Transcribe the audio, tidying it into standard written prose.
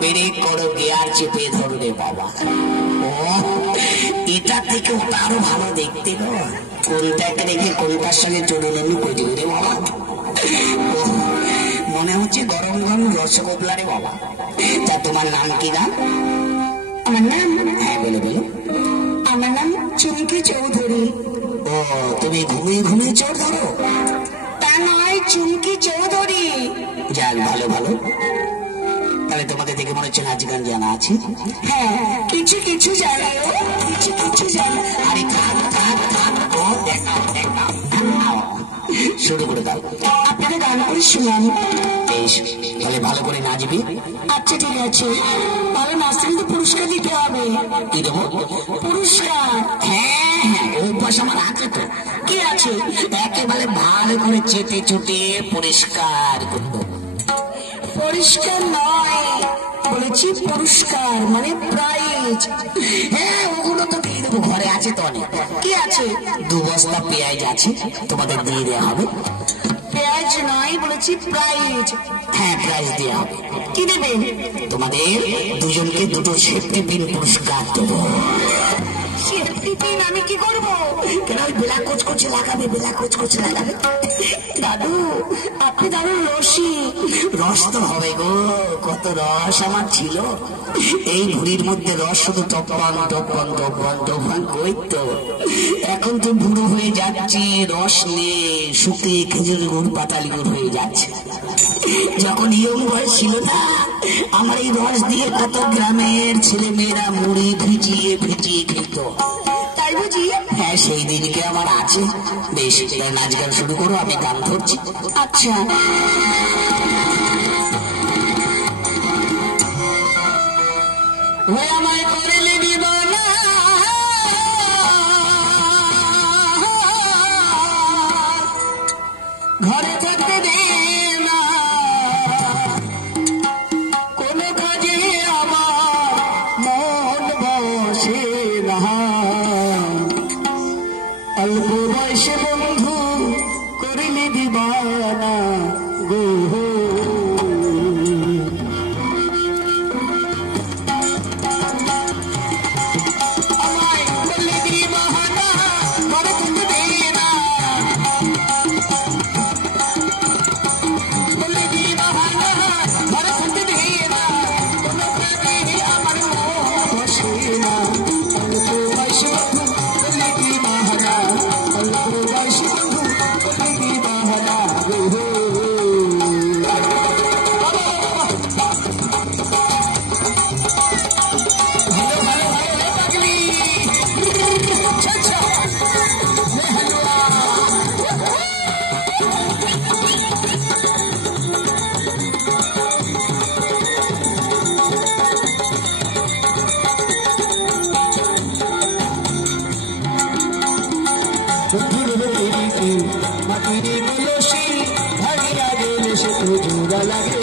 Break করো, gear চেপে ধরো রে বাবা। ও এটা থেকেও তারও ভালো দেখতে গো, কোনটাকে রেখে কোনটার সঙ্গে চড়ুনি করে রে বাবা। মনে হচ্ছে গরম গরম রসগোল্লা রে বাবা। তা তোমার নাম কি নাম? আমার নাম? হ্যাঁ বলো বলো। আমার নাম চুমকি চৌধুরী। ও তুমি ঘুমিয়ে ঘুমিয়ে চোর ধরো? তা নয়, চুমকি চৌধুরী। যাক ভালো ভালো। তাহলে তোমাকে দেখে মনে হচ্ছে নাচ গান জানা আছে? হ্যাঁ, কিছু কিছু জানি, কিছু কিছু জানি। আরে থাক থাক থাক, ও দেখাও দেখাও, শুরু করে দাও। আপনাকে গান করে শোনান। বেশ, তাহলে ভালো করে নাচবি। আচ্ছা ঠিক আছে, ভালো নাচতে কিন্তু পুরস্কার দিতে হবে। কি দেবো? পুরস্কার? হ্যাঁ হ্যাঁ, অভ্যাস আমার আছে তো। কি আছে? একেবারে ভালো করে চেটে চুটে পরিষ্কার করবো। পরিষ্কার নয়, বলেছি পুরস্কার, মানে প্রাইজ। হ্যাঁ ওগুলো তো দিয়ে দেবো, ঘরে আছে তো অনেক। কি আছে? 2 বস্তা পেঁয়াজ আছে, তোমাদের দিয়ে দেওয়া হবে। পেঁয়াজ নয়, বলেছি প্রাইজ। হ্যাঁ প্রাইজ দেওয়া হবে। কি দেবেন? তোমাদের দুজনকে 2টো সেফটি পিন পুরস্কার দেবো। সেফটি পিন আমি কি করবো? কেন ওই বেলা কোচকোচে লাগাবে, বেলা কোচকোচে লাগাবে। দাদু আপনি দারুণ রসি। রস তো হবে গো, কত রস আমার ছিল। এই ভুঁড়ির মধ্যে রস শুধু টপন টপন টপন টপন করতো। এখন তো বুড়ো হয়ে যাচ্ছি, রস নিয়ে শুকিয়ে খেজুর গুড় পাতালি গুড় হয়ে যাচ্ছে। যখন ইয়ং বয়স ছিল না, আমার এই রস দিয়ে কত গ্রামের ছেলে মেয়েরা মুড়ি ভিজিয়ে ভিজিয়ে খেত। তাই বুঝি? হ্যাঁ সেই দিনকে আমার আছে। বেশ, নাচ গান শুরু করো, আমি গান ধরছি। আচ্ছা। ওই আমায় করলে দিবানা, ঘরে থাকতে দে না, কোনো কাজে আমার মন বসে না। অল্প বয়সে বন্ধু করলে দিবানা গো। মাটির কলসি ভাঙিয়া গেলে সে তো জোড়া লাগে।